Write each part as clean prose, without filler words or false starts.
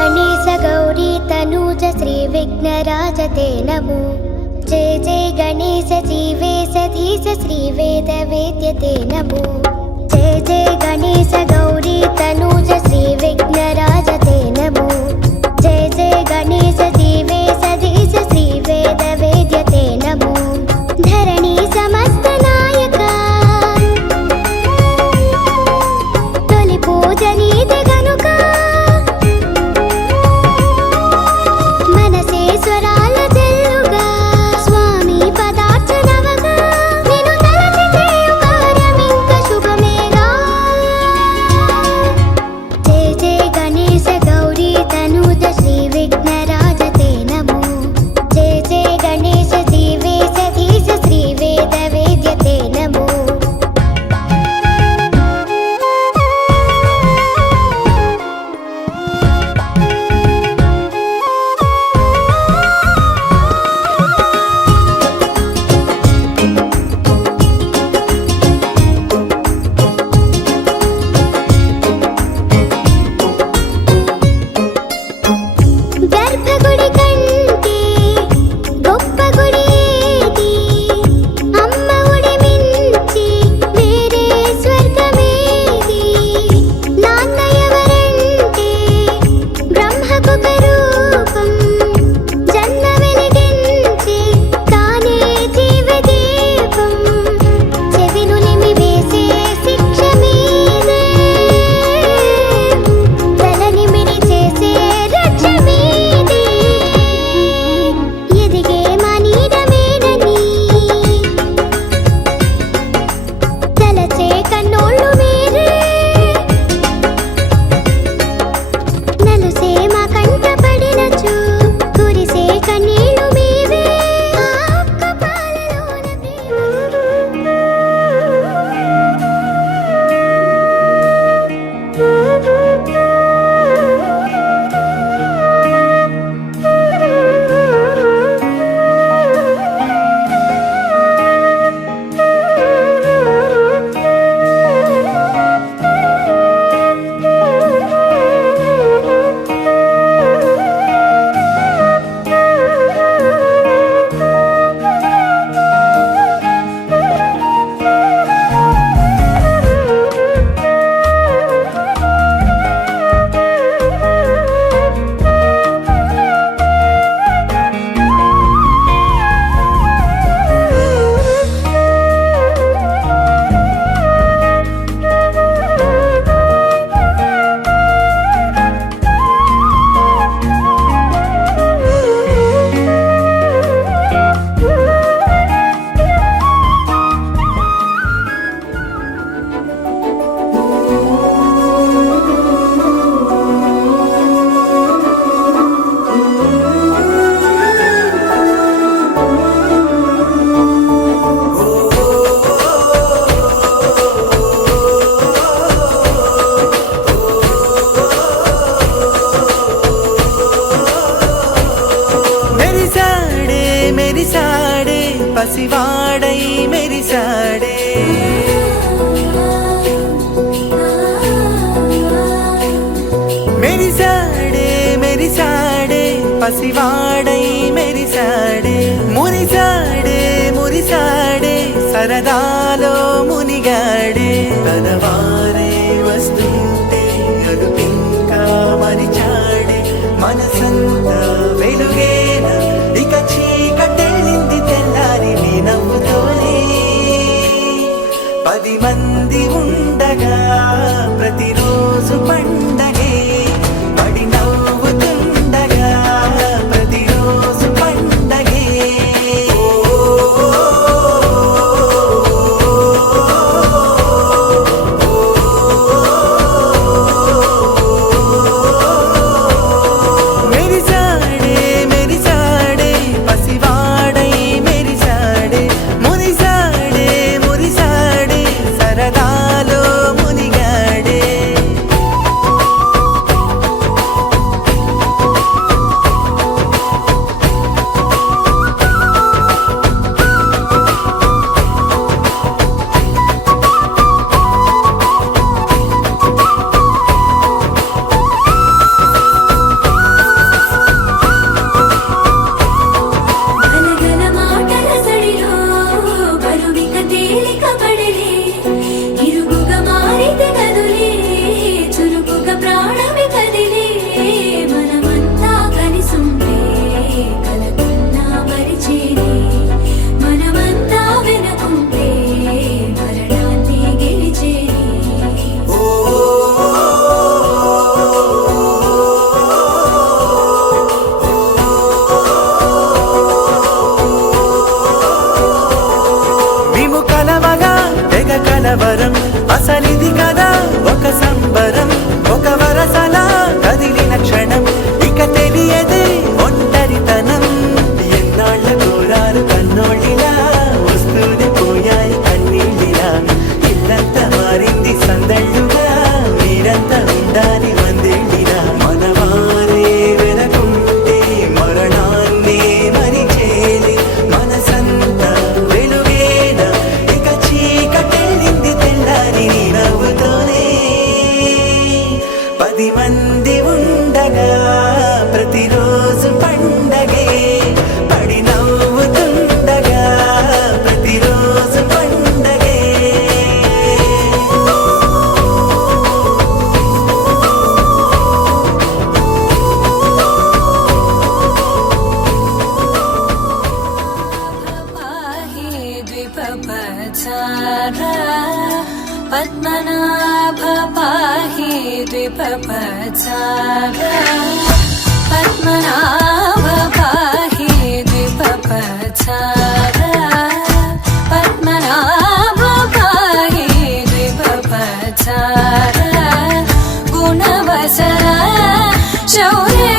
गणेश गौरी तनूज श्री विघ्नराज ते नमो। जय जय गणेश जीवेश धीश श्री वेद वेद्य ते नमो। जय जय गणेश गौरी तनूज श्री विघ्नराज ते नमो। जय जय गणेश जीवेश धीश श्री वेद वेद्य ते नमो। धरणी समस्त नायक तोलि पूजनीदे गनुक मनसे स्वराल जल्लुगा स्वामी पदार्चनवगा निनु तलचिते कार्यमिंक शुभमेगा। जय जय गणेश गौरी तनूज श्री विघ्नराज ते नमो। जय जय गणेश जीवेश धीश श्री वेद वेद्य ते नमो। గర్భగుడి కంటే గొప్ప గుడి ఏది? అమ్మ ఒడి మించి వేరే స్వర్గమేది? నాన్న ఎవరంటే బ్రహ్మకొక రూపం జన్మ వెలిగించి తానే జీవదీపం చెవిను నిమివేసే శిక్ష మీదే తలనిమిడి చేసే రక్ష మీదే ఎదిగే మనీడమేనని తలచే కన్నోళ్ళు మీరే నలుసే మా కంట పడినచు కురిసే కన్నీళ్ళు మీవే ఆ ఒక్క పాలలోన మెరిసాడే పసివాడై మెరిసాడే మెరిసాడే మెరిసాడే పసివాడై మెరిసాడే మురిసాడే మురిసాడే సరదాలో మునిగాడే తనవారే వస్తుంటే అదుపింకా మరిచాడే మనసంతా వెలుగేన ఇక చీకటెళ్ళింది తెల్లారి నీ నవ్వుతోనే 10 మంది ఉండగా ప్రతిరోజు పండగే పడి నవ్వుతుండగా ప్రతిరోజు పండగే ఓ द्विपपचारा पद्मनाभ पाहि द्विपपचारा पद्मनाभ पाहि द्विपपचारा गुणवसरा शौर्ये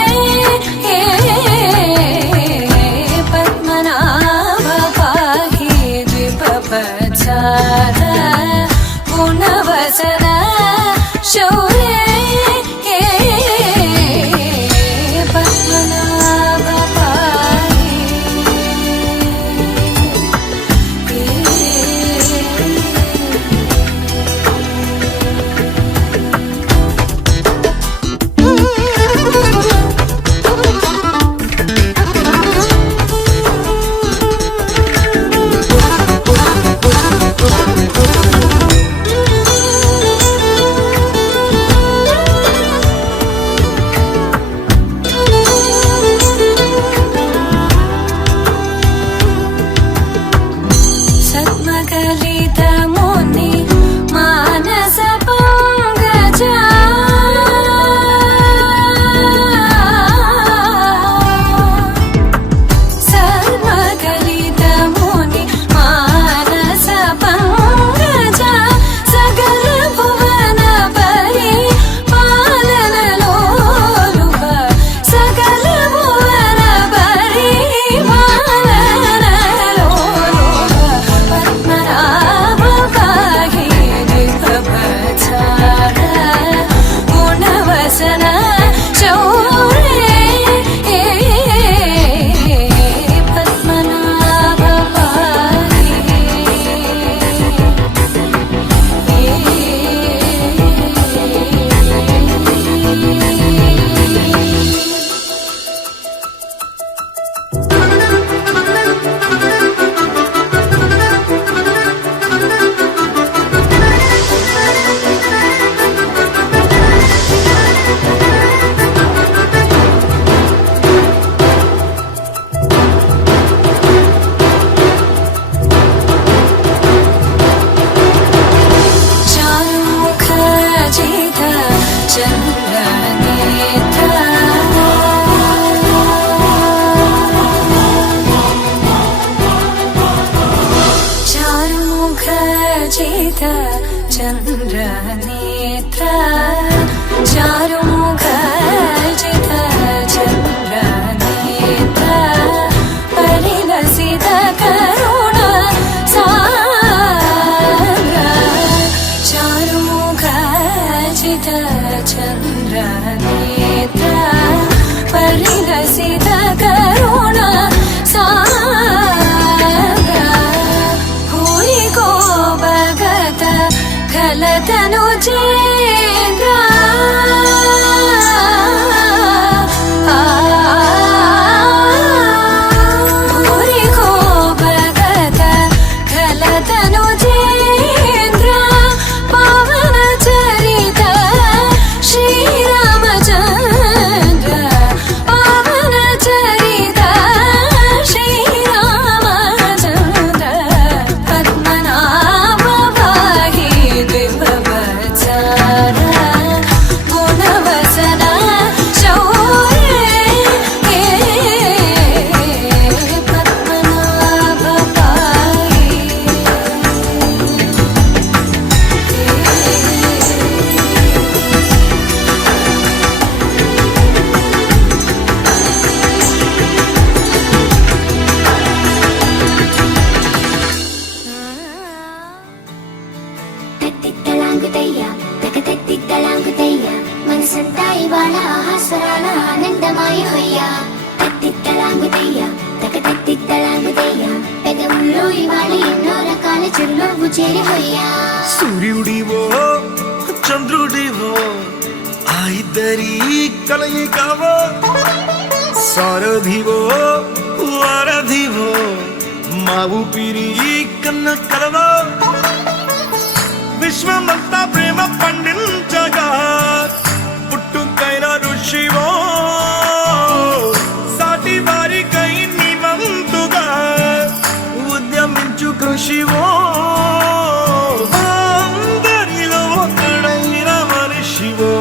पद्मनाभ पाहि द्विपपचारा गुणवसरा शौर्ये पद्मनाभ पाहि सद्मकलितमुनि मानस पंकजा सद्मकलितमुनि मानस पंकजा सकल भुवन परि पालन लोलुप सकल भुवन परि पालन लोलुप पद्मनाभ पाहि द्विपपचारा गुणवसना शौर्ये पद्मनाभ पाहि चारुमुखजिता चन्द्रनेत्रा चारुमुखजिता चन्द्रनेत्रा चारुमुखजिता चन्द्रनेत्रा परिलसित करुणा साग्रा चारुमुखजित चन्द्रनेत्रा परिलसित करुणा साग्रा भूरि को भगत खलतनु चेन्द्रा भूरि को भगत खलतनु चेन्द्रा पावन चरित श्रीरामचन्द्र पावन चरित श्रीरामचन्द्र पद्मनाभ पाहि द्विपपचारा गुणवसना शौर्ये पद्मनाभ पाहि తత్తిత్తలాంగుతయ్య తకతత్తిత్తలాంగుతయ్య మనసంతా ఇవాళ ఆహాస్వరాల ఆనందమాయ హొయ్య తత్తిత్తలాంగుతయ్య తకతత్తిత్తలాంగుతయ్య పెదవుల్లో ఇవాళ ఎన్నో రకాల చిరునవ్వు చేరి హొయ్య సూర్యుడివో చంద్రుడివో ఆ ఇద్దరి కలయికవో సారథివో వారధివో మా ఊపిరి కన్న కలవో విశ్వమంతా ప్రేమ పండించగా పుట్టుకైన ఋషివో సాటి వారికై నివంతుగా ఉద్యమించు కృషివో అందరిలో ఒకడైన మనిషివో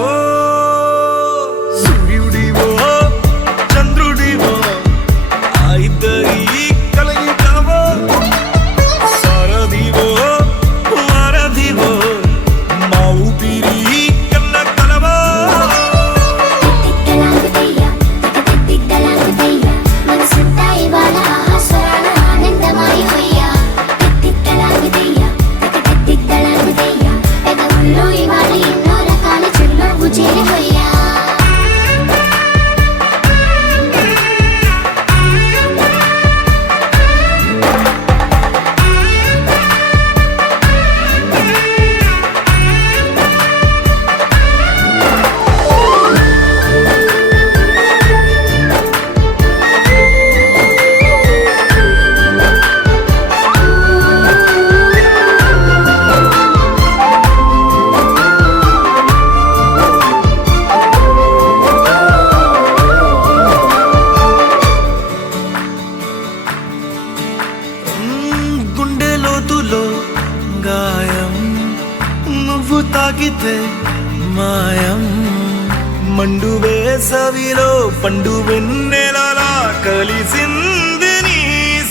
మండు వేసవిలో పండు వెన్నెలలా కలిసింది నీ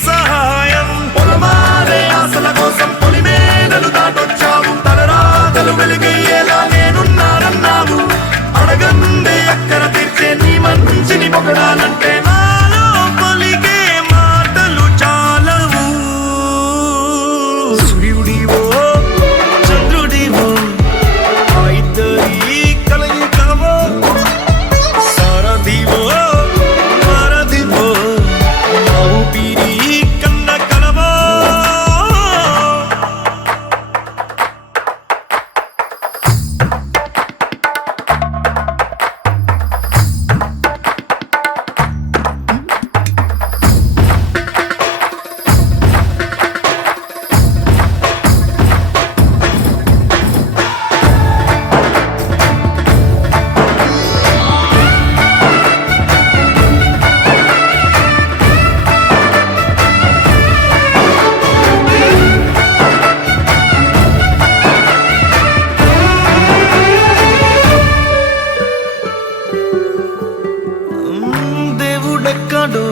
సహాయం. పొలమారే ఆశల కోసం పొలిమేనలు దాటొచ్చావు, తలరాతలు వెలుగయ్యేలా నేనున్నానన్నావు. అడగందే అక్కర తీర్చే నీ మంచిని పొగడాలంటే నాలో పలికే మాటలు చాలవు. సూర్యుడివో చంద్రుడివో ఆ ఇద్దరి కలయికవో, సారథివో వారధివో నా ఊపిరి కన్న కలవో. దేవుడెక్కడో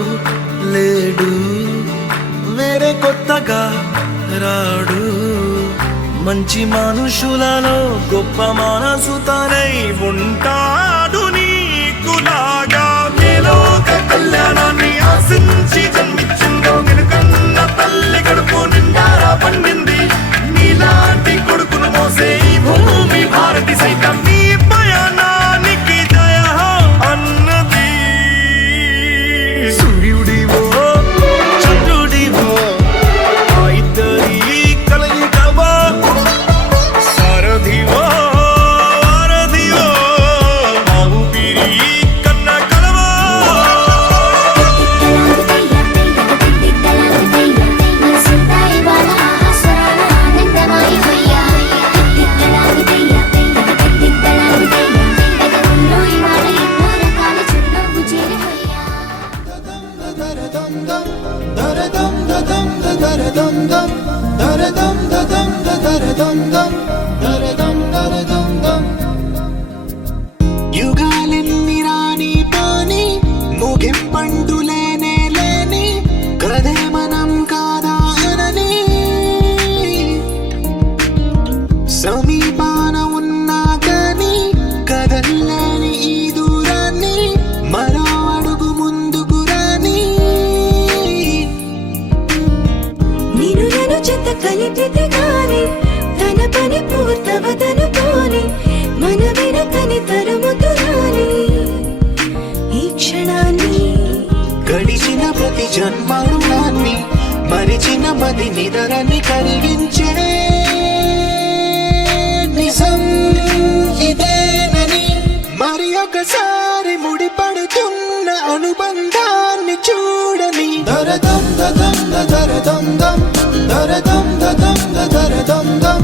లేడు, వేరే కొత్తగా రాడు. మంచి మనుషులలో గొప్ప మనసు తనై ఉంటాడు నీకులాగా. మేలోక కళ్యాణాన్ని ఆశించి జన్మించిందో నిలుకన్న తల్లి కడుపు నిండారా పండింది. నీలాంటి కొడుకును మోసే ఈ భూమి భారతి సైతం నీ పయనానికి జయ అన్నది. సూర్యుడివో చంద్రుడివో ఆ ఇద్దరి కలయికవో, సారథివో వారధివో నా ఊపిరి కన్న కలవో. యుగాలెన్ని రాని పాని ముగింపండు లేనే లేని కదే మనం కాదా అనని. సమీపాన ఉన్నా కానీ కదల్లేని ఈ దూరాన్ని మరో అడుగు ముందుకు రాని. నిన్ను నన్ను చెత్త కలిపితే గాని తన పని పూర్తవదనుకోని మన వెనకని తరుముతురాని ఈ క్షణాన్ని. గడిచిన ప్రతి జన్మరుణాన్ని మరిచిన మది నిదరని కరిగించే నిజం ఇదేనని మరి ఒకసారి ముడిపడుతున్న అనుబంధాన్ని చూడని. దరదం దదం దరదం దం దరదం దదం దరదం దం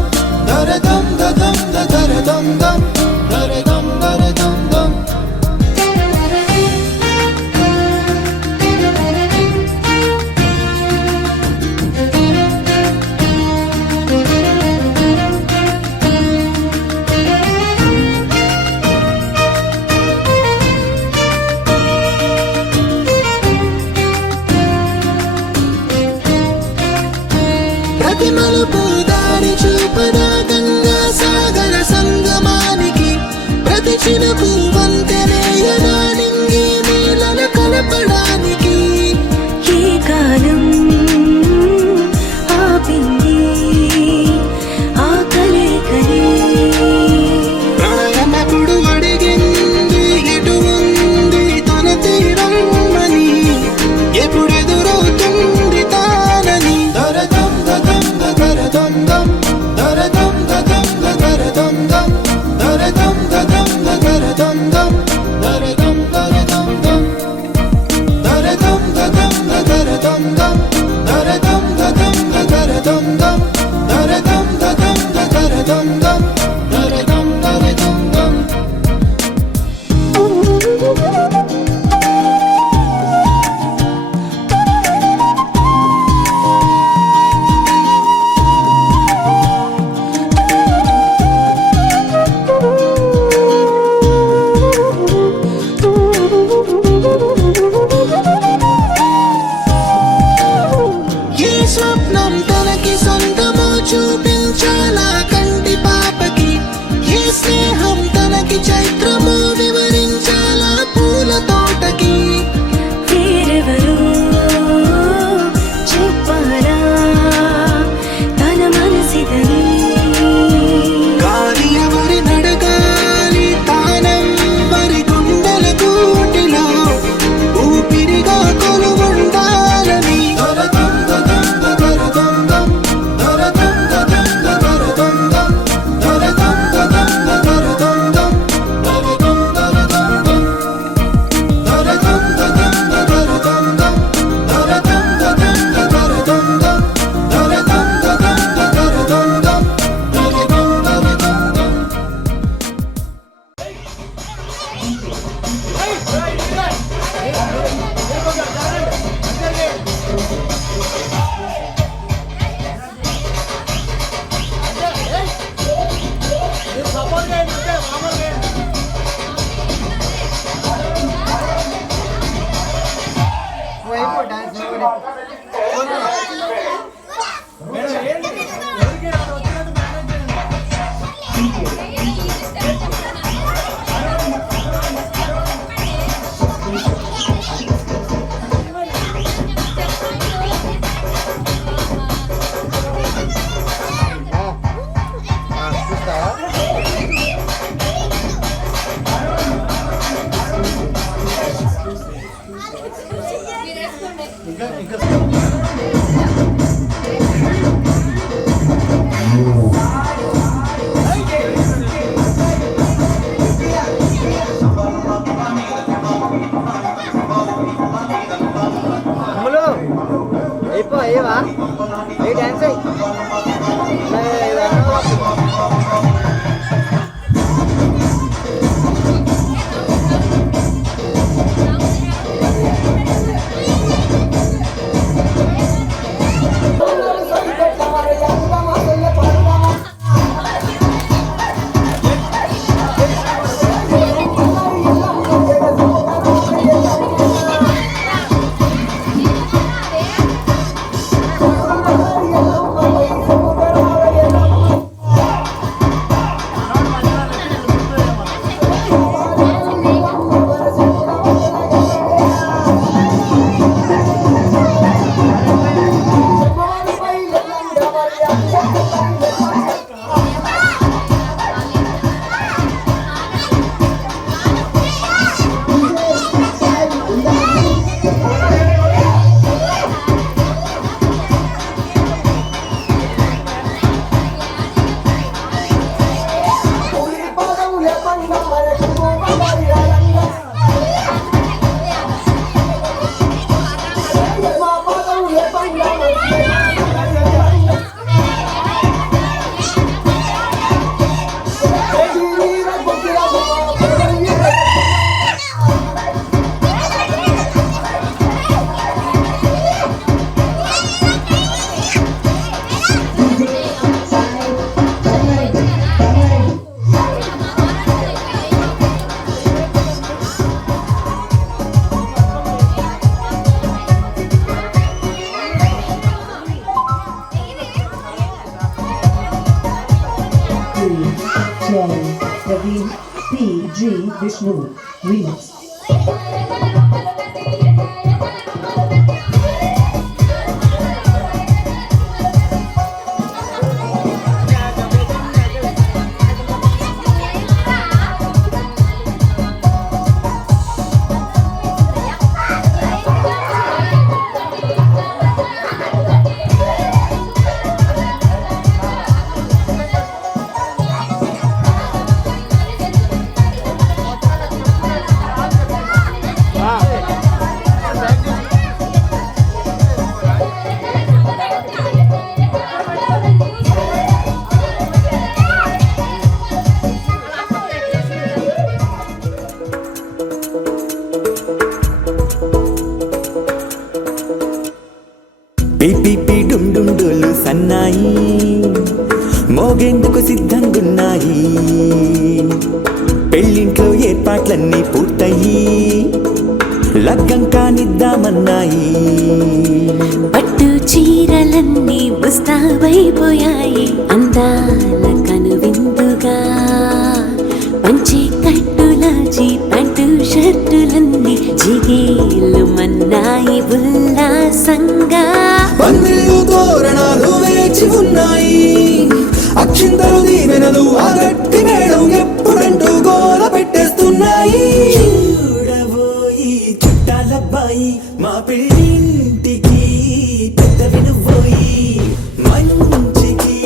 దరదం దదం దరదం దం దరదం దరదం దం. ప్రతి మలుపు దారి చూపదా గంగా సాగర సంగమానికి. ప్రతి చినుకు వంతెనేయదా నింగి నీళ్ళను కలపడానికి. ఈ కాలం ఆపింది ఆ కలయికలే. ప్రాణమెప్పుడు అడిగింది ఎటు ఉంది తన తీరం అని, ఎప్పుడెదురవుతుంది తానని. దరదం దదం దరదం దం దరదం దదం దరదం దం దరదం దదం దరదం Praveen P.G. Vishnu Remix. పిపి డుమ్ డుమ్ డోలు సన్నాయి మోగేందుకు సిద్ధంగున్నాయి పెళ్ళింట్లో ఏర్పాట్లన్నీ పూర్తయి లగ్గం కానిద్దామన్నాయి పట్టు చీరలన్నీ ముస్తాబైపోయాయి అందాల కనువిందుగా పంచి కట్టులాచి ప్యాంటు షర్టులన్నీ జిగేలు మన్నాయి ఉల్లాసంగా పందిళ్ళు తోరణాలు వేచి ఉన్నాయి అక్షింతలు దీవెనలు ఆ గట్టి మేడం ఎప్పుడంటూ గోల పెట్టేస్తున్నాయి చూడబోయి చుట్టాలబ్బాయి మా పెళ్ళింటికి పెద్ద వినుబోయి మంచికి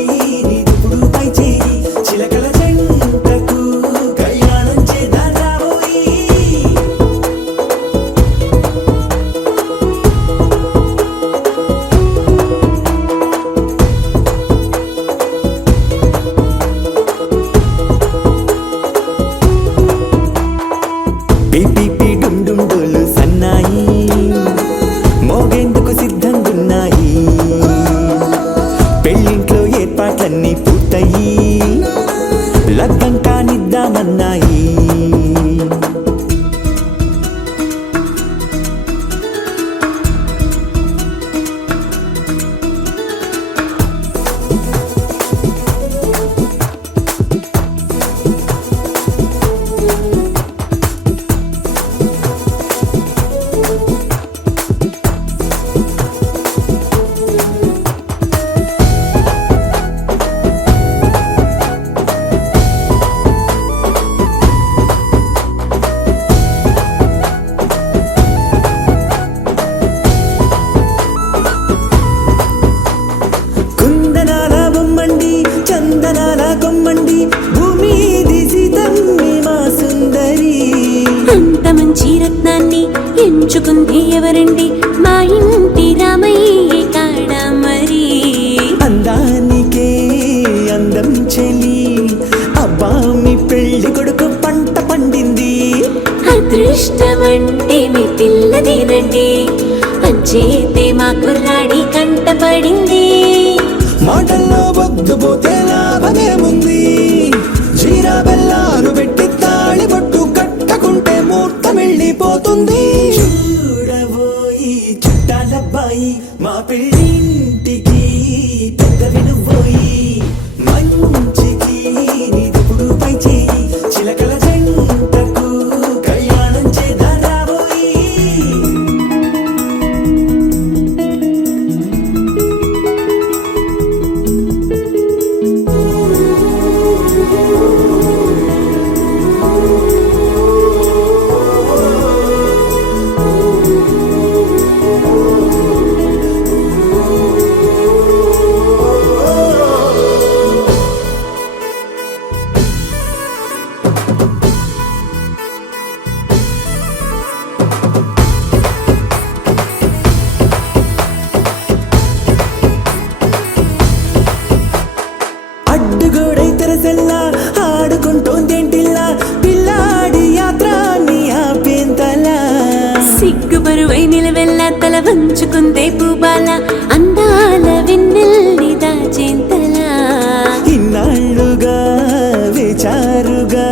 నిదుపుడు పై చేరి చిలకల జంటకు కళ్యాణం చేద్దాం రాబోయి పిపి డుమ్ డుమ్ డోలు సన్నాయి మోగేందుకు సిద్ధంగున్నాయి పెళ్ళింట్లో ఏర్పాట్లన్నీ పూర్తయి లగ్గం కానిద్దామన్నాయి కుందనాల బొమ్మండి చందనాల కొమ్మండి భూమి దిశితమ్మి మా సుందరి అంత మంచి రత్నాన్ని ఎంచుకుంది ఎవరండి మా ఇంటి రామయ్య కాడ మరి అందానికే అందం చెలి అబ్బా మీ పెళ్లి కొడుకు పంట పండింది అదృష్టమంటే మీ పిల్లదేనండి అంచేతే మా కుర్రాడి కంట పడింది మాటల్లో బొద్దుపోతే లాభమేముంది జీరా బెల్లాలు పెట్టి తాళి పట్టు కట్టకుంటే ముహూర్తం వెళ్ళిపోతుంది చూడబోయి చుట్టాలబ్బాయి మా పెళ్ళింటికి పెద్ద వినుబోయి మంచికి నిదుపుడు పై చేయి చిలకల జంటకు కళ్యాణం చేద్దాం రాబోయి పంచుకుందే పూబాల అందాల వెన్నెల్ని దాచేంతలా ఇన్నాళ్ళుగా వేచారుగా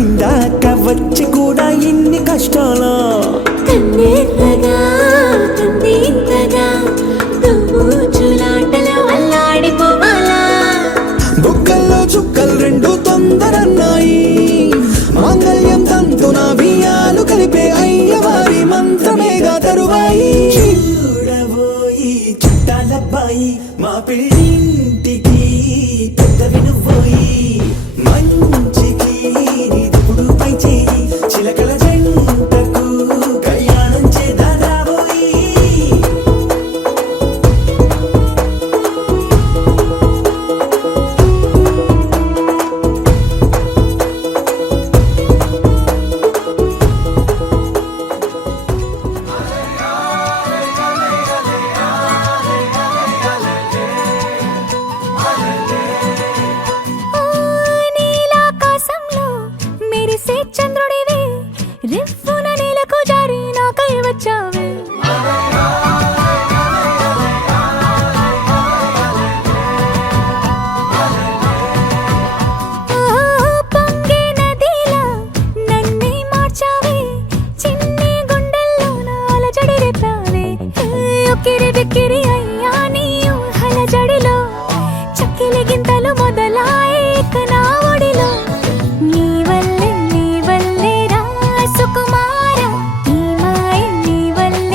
ఇందాక వచ్చి కూడా ఇన్ని కష్టాలా కన్నెర్రగా కందింతగా తుమ్ముచులాటలో అల్లాడిపోవాలా బుగ్గల్లో చుక్కలు రెండు తొందరన్నాయి మాంగళ్యం తంతున బియ్యాలు కలిపే అయ్యవారి మంత్రమేగా తరువాయి చూడబోయి చుట్టాలబ్బాయి మా పెళ్ళింటికి పెద్ద వినుబోయి మంచికి నీదుపుడు పై చేయి చిలకల జంటకు కళ్యాణం చేద్దాం రాబోయి నీలాకాశంలో మెరిసే చంద్రుడివే రివ్వున నేలకు జారి నాకై వచ్చావే పొంగే నదిలా నన్నే మార్చావే చిన్ని గుండెల్లో నాల జడి రేపావే ఉక్కిరి బిక్కిరి అయ్యా నీ ఊహల జడిలో చక్కిలి గింతలు మొదలాయే ఇక నా ఒడిలో నీ వల్లే రా సుకుమార ఈ మాయ నీ వల్లే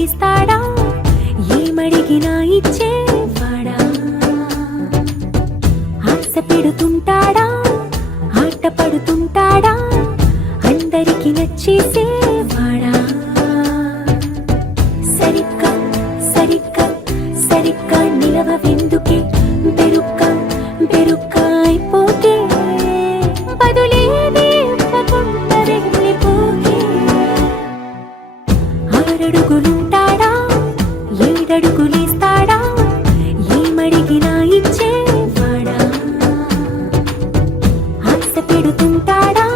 తీస్తాడా ఏమడిగినా ఇచ్చేవాడా ఆశ పెడుతుంటాడా ఆట పడుతుంటాడా అందరికి నచ్చేసేవాడా సరిగ్గా సరిగ్గా సరిగ్గా నిలవెందుకే బెరుక్క బెరుక్క అయిపోకే బదులేది ఇవ్వకుండా వెళ్ళిపోకే ఆరడుగులుంటాడా ఏడడుగులేస్తాడా ఏమడిగినా ఇచ్చేవాడా ఆశ పెడుతుంటాడా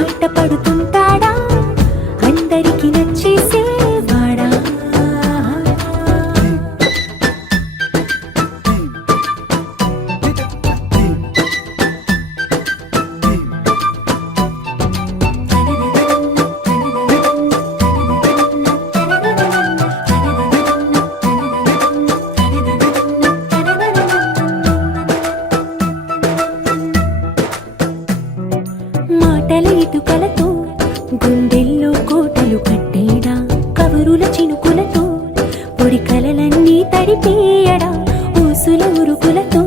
ఆట పడుతుంటాడా అందరికి నచ్చేసేవాడా మాటల ఇటుకలతో గుండెల్లో కోటలు కట్టేడా కబురుల చినుకులతో పొడి కలలన్నీ తడిపేయడా ఊసుల ఉరుకులతో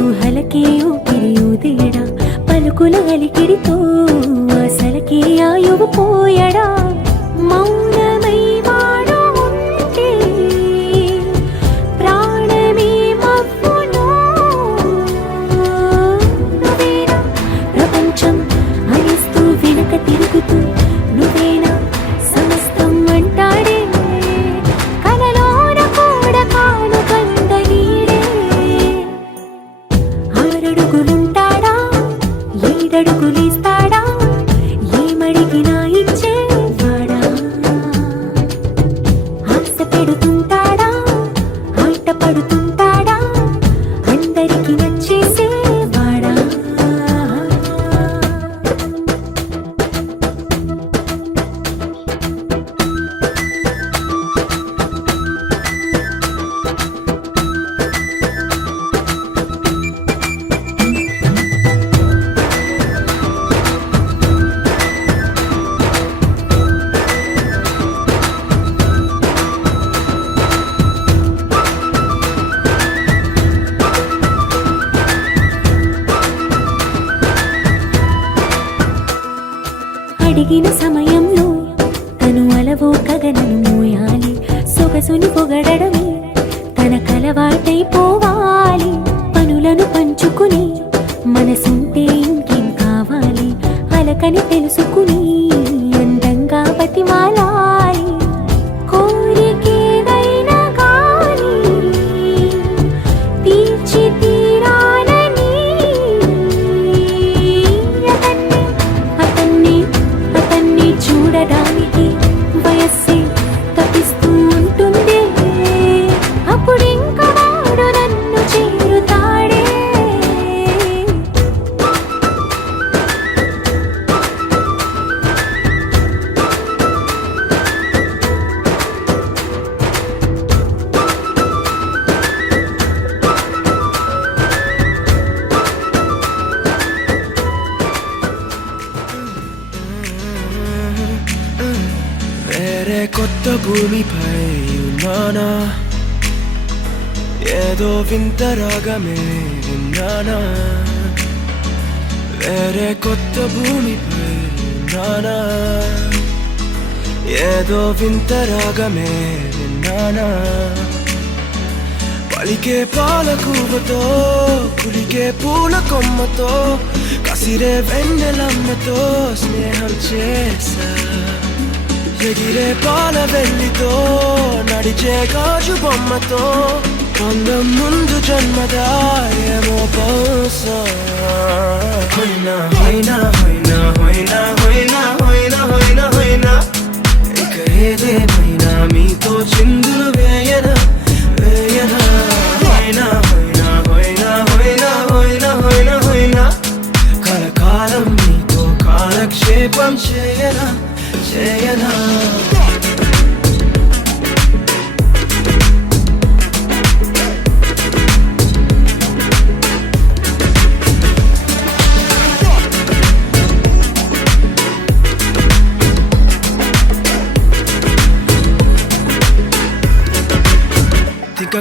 ఊహలకే ఊపిరి ఊదేయడా పలుకుల అలికిడితో ఆశలకే ఆయువు పోయడా మౌనమై వాడు ఉంటే ప్రాణమే మవ్వును నువ్వేనా ప్రపంచం అనిస్తూ వెనక తిరుగుతూ నువ్వేనా సమస్తం అంటాడే కలలోన కూడా కాను కంద నీడే ఆరడుగులుంటాడా ఏడడుగులేస్తాడా ఏమడిగినా ఇచ్చేవాడా ఆశ పెడుతుంటాడా ఆట పడుతుంటాడా అందరికి నచ్చేసేవాడా అడిగిన సమయంలో తను అలవో కగనను మోయాలి సొగసుని పొగడమే తనకలవాటైపోవాలి పనులను పంచుకుని మనసుంటే ఇంకేం కావాలి అలకని తెలుసుకుని అందంగా బతిమాలాలి కోరికేదైనా గాని తీర్చి తీరాలని అతన్ని అతన్ని చూడడానికి వయస్సే తప్పిస్తూ ఉంటుంది అప్పుడింక వాడు నన్ను చేరుతాడే వేరే కొత్త భూమిపై ఉన్నానా ఏదో వింత రాగమే విన్నానా వేరే కొత్త భూమిపై ఉన్నానా ఏదో వింత రాగమే విన్నానా పలికే పాలకూవతో కులికే పూల కొమ్మతో కసిరే వెన్నెలమ్మతో స్నేహం చేసా ఎగిరే పాల వెళ్ళితో నడిచే గాజు బొమ్మతో అందం ముందు జన్మదా ఏమో బహుశా హోయినా హోయినా హోయినా హోయినా హోయినా హోయినా హోయినా హోయినా ఇక ఏదేమైనా మీతో చిందులు వేయనా వేయనా హోయినా హోయినా హోయినా హోయినా హోయినా హోయినా హోయినా కలకాలం మీతో కాలక్షేపం చేయనా చేయనా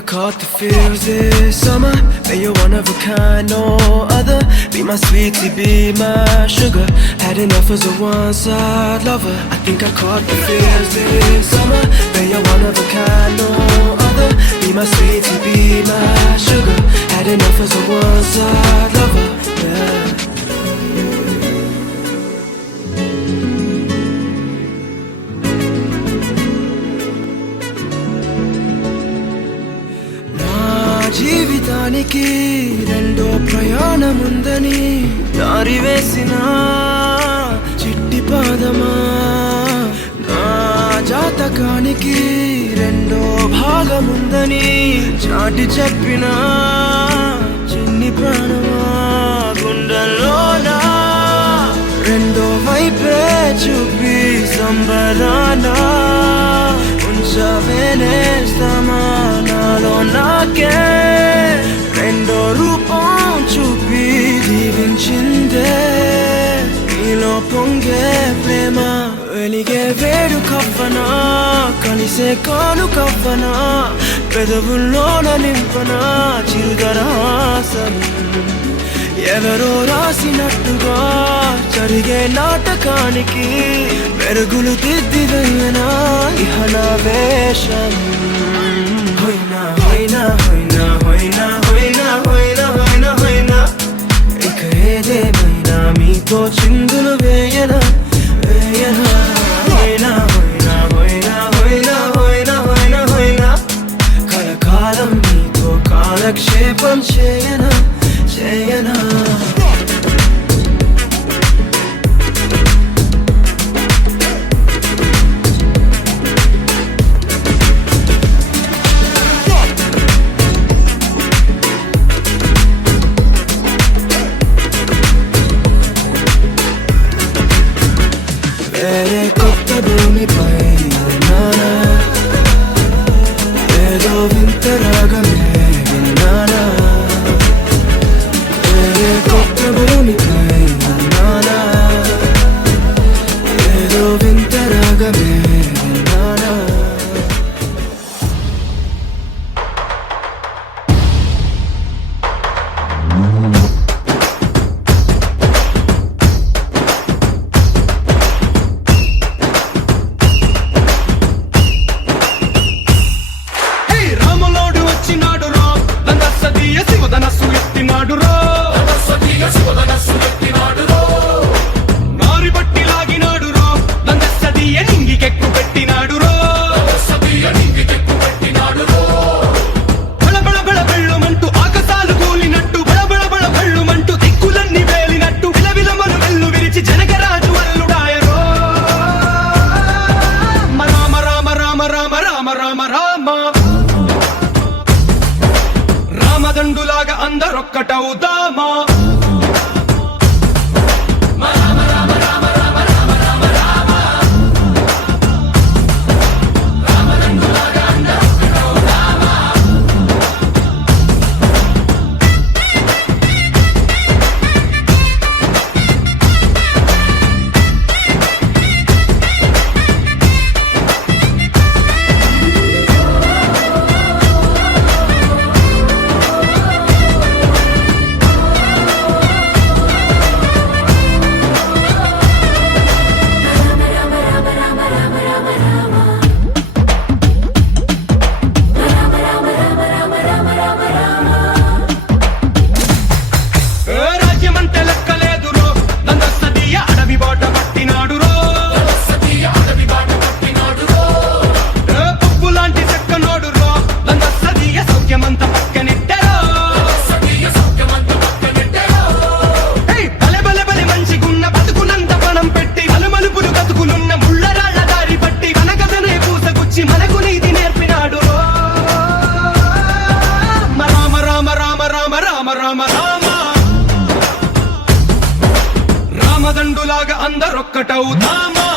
caught the feels this summer. But you're one of a kind, no other. Be my sweetie, be my sugar. Had enough as a one-side lover. I think I caught the feels this summer. But you're one of a kind, no other. Be my sweetie, be my sugar. Had enough as a one-side lover. Yeah. జీవితానికి రెండో ప్రయాణముందని దారి వేసిన చిట్టి పాదమా నా జాతకానికి రెండో భాగముందని చాటి చెప్పిన చిన్ని ప్రాణమా గుండెల్లోనా రెండో వైపే చూపి సంబరానా ఉంచవేనేస్తామా నాలో నాకే రెండో రూపం చూపి దీవించిందే నీలో పొంగే ప్రేమ వెలిగే వేడు కవ్వనా కలిసే కాను కవ్వనా పెదవుల్లోన నింపనా చిరుదరాసం ఎవరో రాసినట్టుగా జరిగే నాటకానికి మెరుగులు దిద్దివయ్యనా ఇహ నా వేషం హోయినా హోయినా హోయినా హోయినా హోయినా హోయినా హోయినా హోయినా ఇక ఏదేమైనా మీతో చిందులు వేయనా వేయనా హోయినా హోయినా హోయినా హోయినా హోయినా హోయినా హోయినా కలకాలం మీతో కాలక్షేపం చేయనా చేయనా వేరే కొత్త భూమిపై నానా ఏదో వింత రాగమే విన్నానా వేరే కొత్త భూమిపై నానా ఏదో వింత రాగమే విన్నానా రాములోడు వచ్చినాడు రో నందసదీయ శివధనస్సు ఎత్తినాడు రో నారి బట్టి లాగినాడు రో నందసదీయ నింగికెక్కు పెట్టినాడు రో బళబళ బళ బెళ్ళుమంటూ ఆకాశాలు కూలినట్టు బళబళ బళ బెళ్ళుమంటూ దిక్కులన్నీ వేలినట్టు విలవిలమలు వెల్లు విరిచి జనగరాజు అల్లుడాయరో రామ రామ రామ రామ రామ రామ రామ రామదండులాగా అందరొక్కటవుదామా రాజ్యమంటే లెక్కలేదు రో నందసదీయ అడవి బాట పట్టినాడు రో పువ్వు లాంటి చక్కనోడు రో నందసదీయ సౌఖ్యమంత పక్కనెట్టరో బలె బలె బలె మంచిగున్న బతుకునంత పణం పెట్టి మలుమలుపులు బతుకులున్న ముళ్ళరాళ్ళ దారి పట్టి మనకదనే పూసగుచ్చి మనకు నీతి నేర్పినాడు రో రామ రామ రామ రామ రామ రామ రామ రామదండులాగా అందరొక్కటవుదామా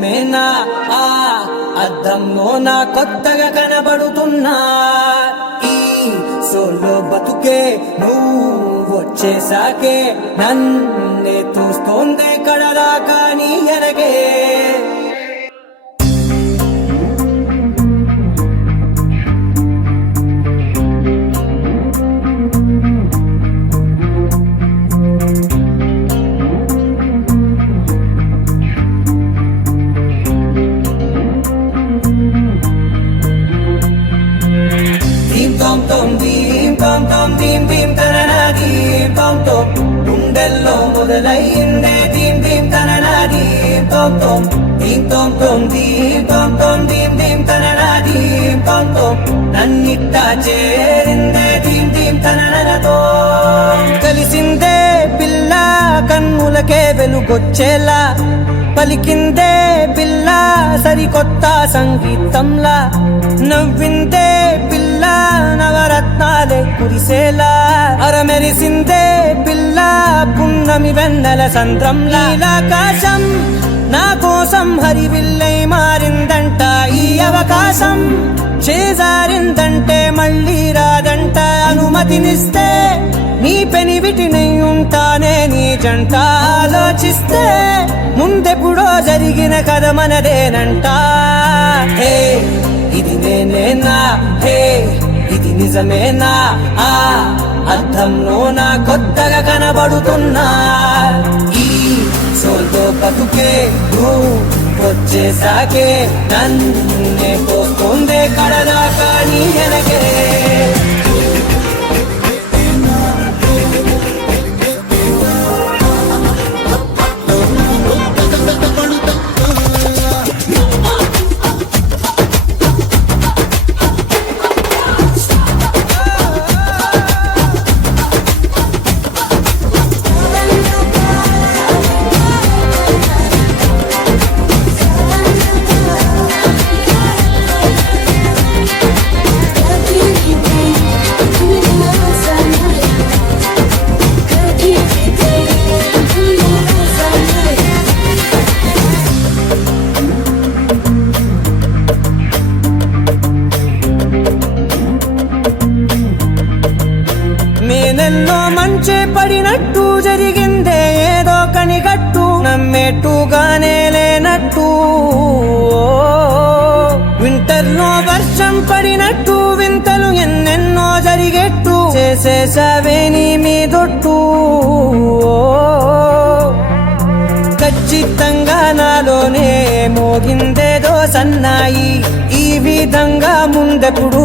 నిజమేనా ఆ అద్దంలో నా కొత్తగా కనబడుతున్నా ఈ సోలో బతుకే నువ్వు వచ్చేసాకే నన్నే తోస్తోందే కడలా కానీ ఎనగే గుండెల్లో మొదలైందే దీం దీం తననా దీం తోం తోం దీం తోం తోం దీం తోం తోం దీం దీం తననా దీం తోం తోం నన్నిట్టా చేరిందే దీం దీం తననతో కలిసిందే పిల్ల కన్నులకే వెలుగొచ్చేలా పలికిందే పిల్ల సరికొత్త సంగీతంలా నవ్విందే పిల్ల నవరత్నాలే కురిసేలా అరమెరిసిందే పిల్ల పున్నమి వెన్నెల సంద్రంలా ఆకాశం నా కోసం హరివిల్లై మారిందంట ఈ అవకాశం చేజారిందంటే మళ్ళీ రాదంట అనుమతినిస్తే నీ పెనివిటినై ఉంటానే నీ జంట ఆలోచిస్తే ముందెప్పుడో జరిగిన కథ మనదేనంట హే ఇది నేనేనా హే ఇది నిజమేనా ఆ అర్థంలో నా కొత్తగా కనబడుతున్నా ఈ సోల్తో బతుకే నువ్వు వచ్చేసాకే నన్నే పోతుందే కడదా కానీ ఎనకే నేనెన్నో మంచి పడినట్టు జరిగిందే ఏదో కనిగట్టు నమ్మేట్టుగానే లేనట్టు వింటర్లో వర్షం పడినట్టు వింతలు ఎన్నెన్నో జరిగేట్టు చేసేసావే నీ మీదొట్టు ఖచ్చితంగా నాలోనే మోగిందేదో సన్నాయి ఈ విధంగా ముందెప్పుడు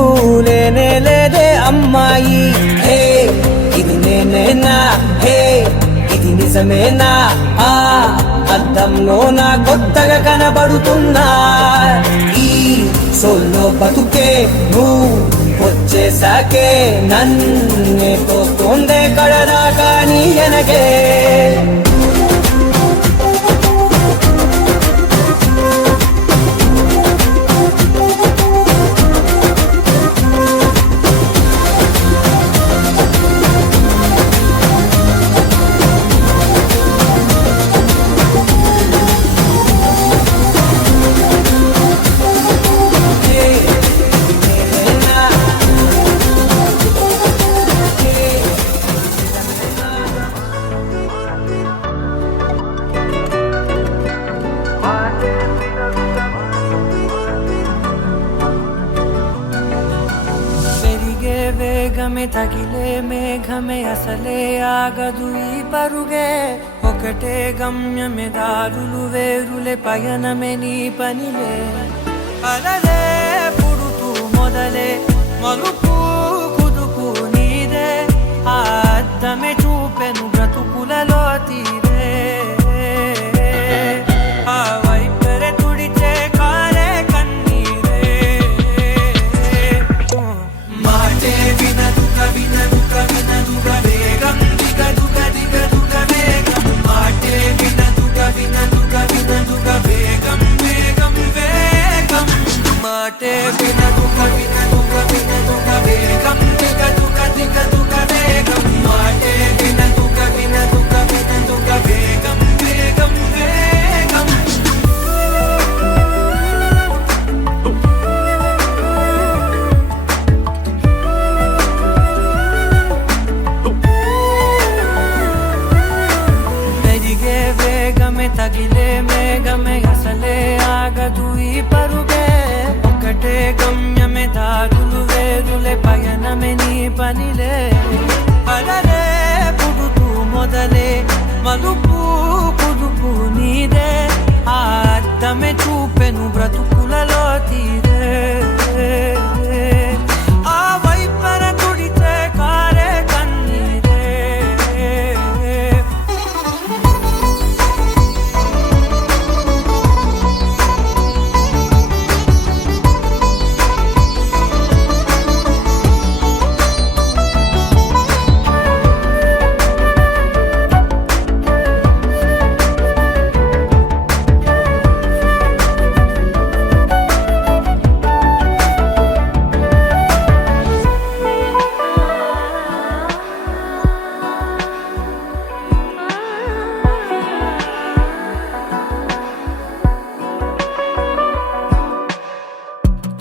లేనే లేదే అమ్మాయి హే ఇది నేనేనా హే ఇది నిజమేనా ఆ అద్దంలో నా కొత్తగా కనబడుతున్నా ఈ సోల్లో బతుకే నువ్వు వచ్చేసాకే నన్నే తోస్తోందే కడదా కానీ ఎనగే వేగమే తగిలే మేఘమే అసలే ఆగదు ఈ పరుగే ఒకటే గమ్యమే దారులు వేరులే పయనమే నీ పనిలే అలలే పుడుతూ మొదలే మలుపు కుదుపు నీదే ఆ అద్దమే చూపెను బ్రతుకులలో తీరే ఆ వైపరే తుడిచే కారే కన్నీరే మాటే వినదుక వినదుక వినదుక వేగం దిగదుక దిగదుక వేగం మాటే వినదుక వినదుక వినదుక వేగం వేగం వేగం మాటే వినదుక వినదుక వినదుక వేగం దిగదుక దిగదుక వేగం మాటే వినదుక వినదుక వినదుక వేగం వేగం వేగం ఆనందమే చూపెను బ్రతుకులలో తీరే ఆ వైపర తుడిచే కారే కన్నీరే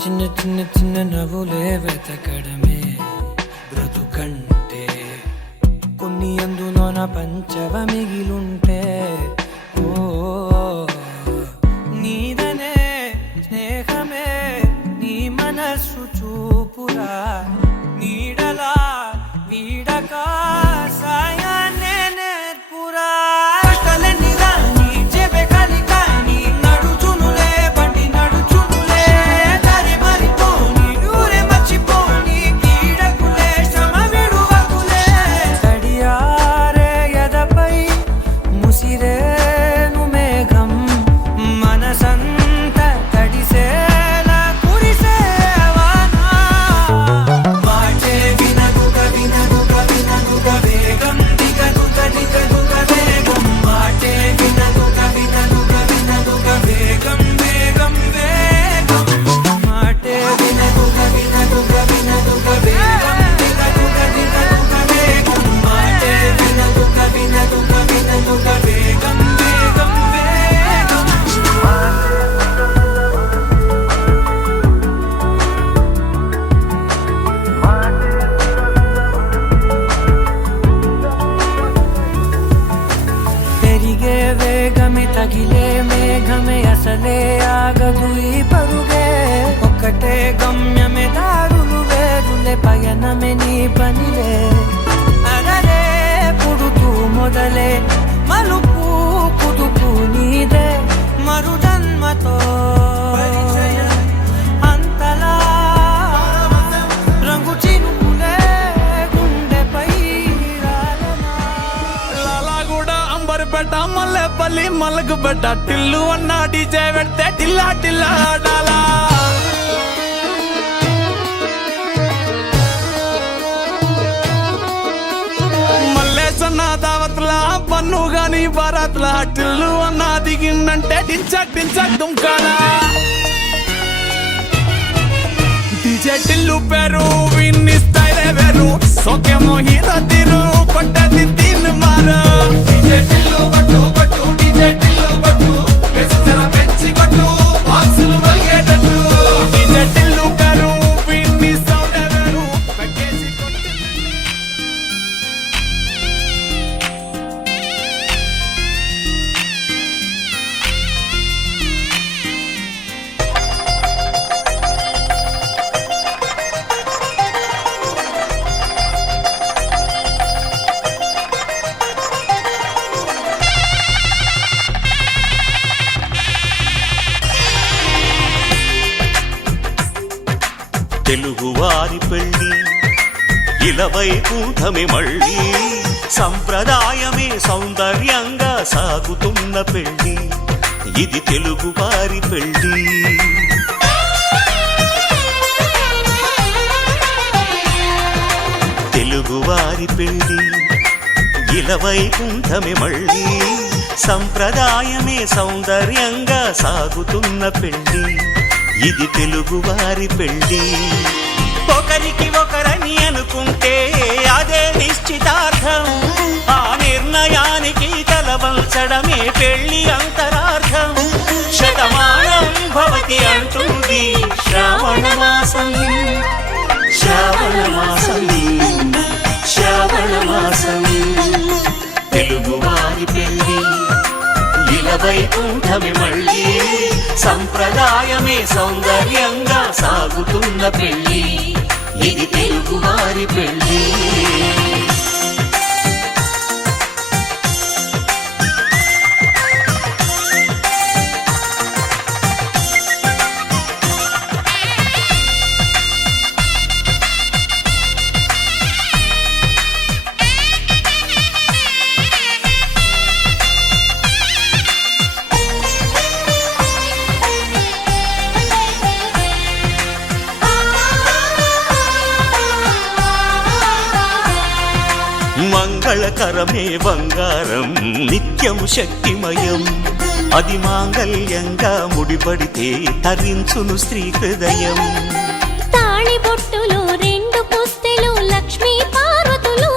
చిన్న చిన్న చిన్న నవ్వులే వెతకడమే బ్రతుకంటే కొన్ని అందులోన పంచవ మిగిలుంటే ఓ నీదనే స్నేహమే నీ మనస్సు చూపురా నీడలా వీడక సాయాన్నే నేర్పురా కష్టలన్నీ రాని చెబె కలికాని నడుచునులే బండి నడుచునులే దారి మరిపోని ఊరే మర్చిపోని కీడకులే శ్రమ విడువకులే తడియారే ఎదపై ముసిరేను మేఘం మనసంత తడిసేలా కురిసేవానా మాటే వినదుగ వినదుగ వినదుగ వేగం దిగదుగ దిగదుగ వేగం మాటే వినదుగ వినదుగ వినదుగ వేగం వేగం వేగం మాటే వినదుగ వినదుగ వినదుగ వేగం దిగదుగ దిగదుగ వేగం మాటే వినదుగ వినదుగ వినదుగ వేగం వేగం వేగం పెరిగే వేగమే తగిలే మేఘమే అసలే ఆగదు ఈ పరుగే ఒక్కటే గమ్యమే దారులు వేరులే పయనమే నీ పనిలే అరరే పుడుతూ మొదలే మలుపు కుదుపు నీదే మరు జన్మతో అంతలా రంగు చినుకులే గుండెపై రాలనా లాలాగూడ అంబర్పేట మల్లెపల్లి మలకపేట టిల్లు అన్న డీజే పెడితే టిల్లా టిల్లా ఆడాలా మల్లేసన్న దావత్లా పన్ను గాని బారాత్లా టిల్లు అన్న దిగిందంటే టించక్ టించక్ దుంకాలా డీజే టిల్లు పేరు విన్ని స్టైలే వేరు సోకేమో హీరో తీరు కొట్టది తిన్ మారు డీజే టిల్లు కొట్టు కొట్టు డీజే టిల్లు కొట్టు వెచ్చర పెంచి కొట్టు బాక్సులు మలిగేటట్టు డీజే టిల్లు పేరు విన్ని సౌండే వేరు పెకేసి కొట్టు తెలుగువారి పెళ్ళి ఇలవైకుంఠమే మళ్ళీ సంప్రదాయమే సౌందర్యంగా సాగుతున్న పెళ్ళి ఇది తెలుగువారి పెళ్ళి తెలుగువారి పెళ్ళి ఇలవైకుంఠమే మళ్ళీ సంప్రదాయమే సౌందర్యంగా సాగుతున్న పెళ్ళి ఇది తెలుగువారి పెళ్ళి ఒకరికి ఒకరని అనుకుంటే అదే నిశ్చితార్థం ఆ నిర్ణయానికి తలవంచడమే పెళ్ళి అంతరార్థం శతమానం భవతి అంటుంది శ్రావణ మాసం శ్రావణ మాసం శ్రావణ మాసం తెలుగువారి పెళ్ళి ఇలవైకుంఠమే మళ్ళీ సంప్రదాయమే సౌందర్యంగా సాగుతున్న పెళ్ళి ఇది తెలుగువారి పెళ్ళి మంగళకరమే బంగారం నిత్యం శక్తిమయం అది మాంగళ్యంగా ముడిపడితే తరించును స్త్రీ హృదయం తాళి బొట్టులో 2 పుస్తెలు లక్ష్మీ పార్వతులు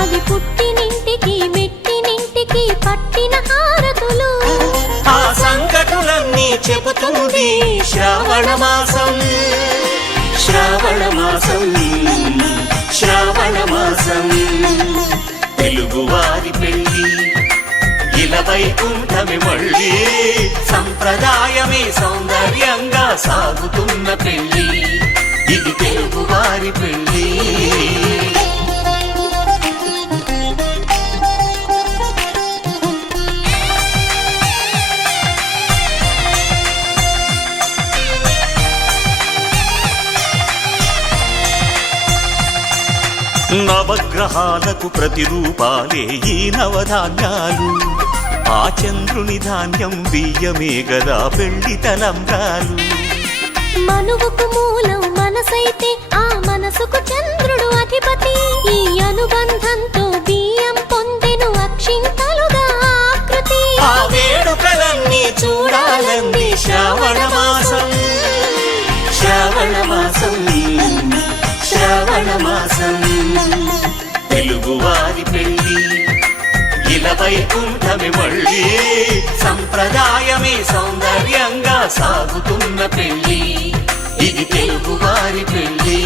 అవి పుట్టినింటికి మెట్టినింటికి పట్టిన హారతులు ఆ సంకటులన్నీ చెబుతుంది శ్రావణ మాసం శ్రావణ మాసం శ్రావణ మాసం తెలుగువారి పెళ్ళి ఇలా వైకుంఠమి మళ్ళీ సంప్రదాయమే సౌందర్యంగా సాగుతున్న పెళ్ళి ఇది తెలుగువారి పెళ్ళి నవగ్రహాలకు ప్రతిరూపాలే ఈ నవధాన్యాలు ఆ చంద్రుని ధాన్యం బియ్యమే గదా పెళ్లి తలంబ్రాలు మనువుకు మూలం మనసైతే ఆ మనసుకు చంద్రుడు అధిపతి ఈ అనుబంధంతో బియ్యం పొందెను అక్షింతలుగా ఆకృతి ఆ వేడుకలన్నీ చూడాలంది శ్రావణ మాసం శ్రావణ మాసం శ్రావణ మాసం తెలుగువారి పెళ్ళి ఇలా వైకుంఠమి మళ్ళీ సంప్రదాయమే సౌందర్యంగా సాగుతున్న పెళ్ళి ఇది తెలుగువారి పెళ్ళి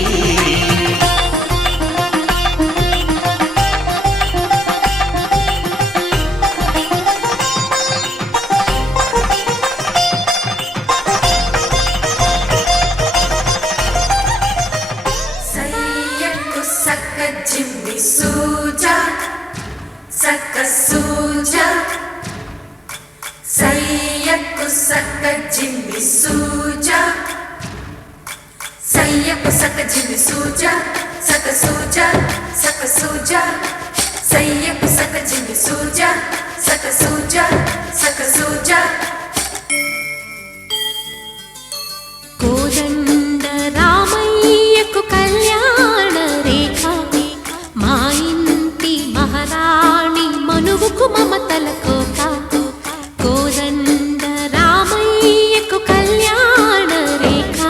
సయ్యకు సక్క జిమ్మి సూజా సక్క సూజా సయ్యకు సక్క జిమ్మి సూజా సయ్యకు సక్క జిమ్మి సూజా సక్క సూజా సక్క సూజా సయ్యకు సక్క జిమ్మి సూజా సక్క సూజా సక్క సూజా కోదండ రామయ్యకు కళ్యాణ రేఖ మా ఇంటి మహారాణి మనువుకు మమతల కోట కోదండ రామయ్యకు కళ్యాణ రేఖ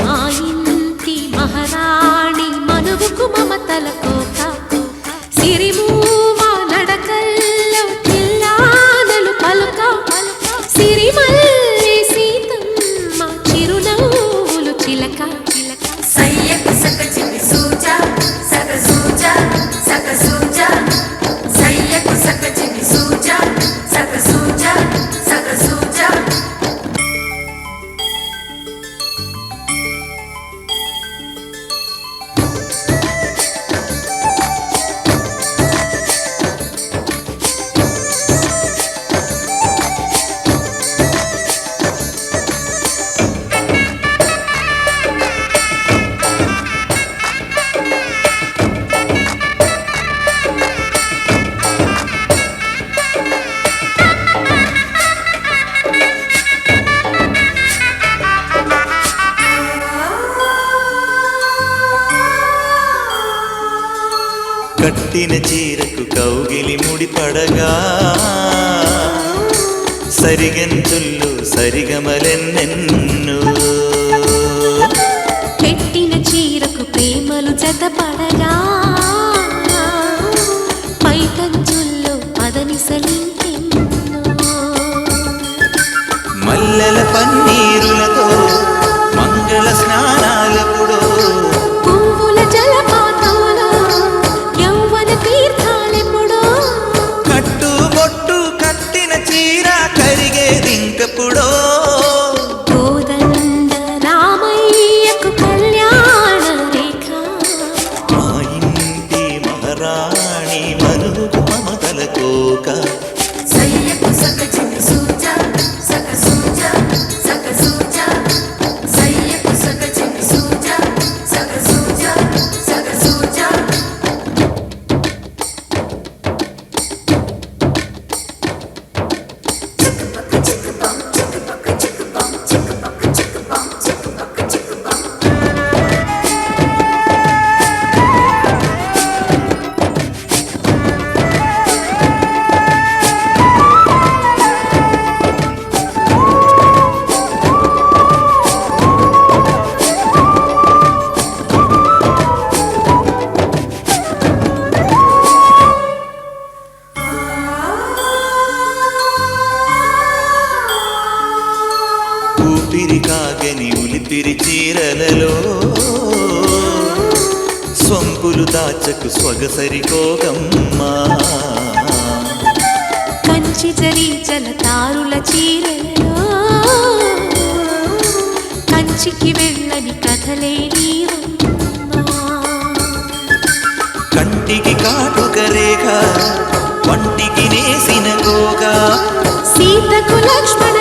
మా ఇంటి మహారాణి మనువుకు మమతల కోట సిరిమూవ నడకల్లో చిల్లానలు పలుక సిరిమల్లె సీతమ్మ చిరునవ్వులు చిలక సయ్యకు సక్క జిమ్మి సూజా సక్క సూజా సక్క సూజా సయ్యకు సక్క జిమ్మి సూజా సక్క సూజా సక్క సూజా కట్టిన చీరకు కౌగిలి ముడిపడగా సరిగంతుల్లో సరిగమలెన్నెన్ను పెట్టిన చీరకు ప్రేమలు జతపడగా పైకంచుల్లో పదనిసలింకెన్నో మల్లెల పన్నీరులతో మంగళ స్నానాలెప్పుడో పువ్వుల జలపాతంలో యౌవన తీర్థాలెప్పుడో కట్టుబొట్టు కట్టిన చీర కరిగేదింకెప్పుడో కోదండ రామయ్యకు కళ్యాణ రేఖ మా ఇంటి మహారాణి మనుకు మమతల కోక సయ్యకు సక్క జిమ్మి సూజా సక్క సూజా సక్క సూజా సయ్యకు సక్క జిమ్మి తుంపిరి చీరలలో సొంపులు దాచకు సొగసరి కోగమ్మా కంచి జరి జలతారుల చీరలో కంచికి వెళ్ళని కథలే నీవమ్మా. కంటికి కాటుక రేఖ వంటికి నేసిన గోగా సీతకు లక్ష్మణ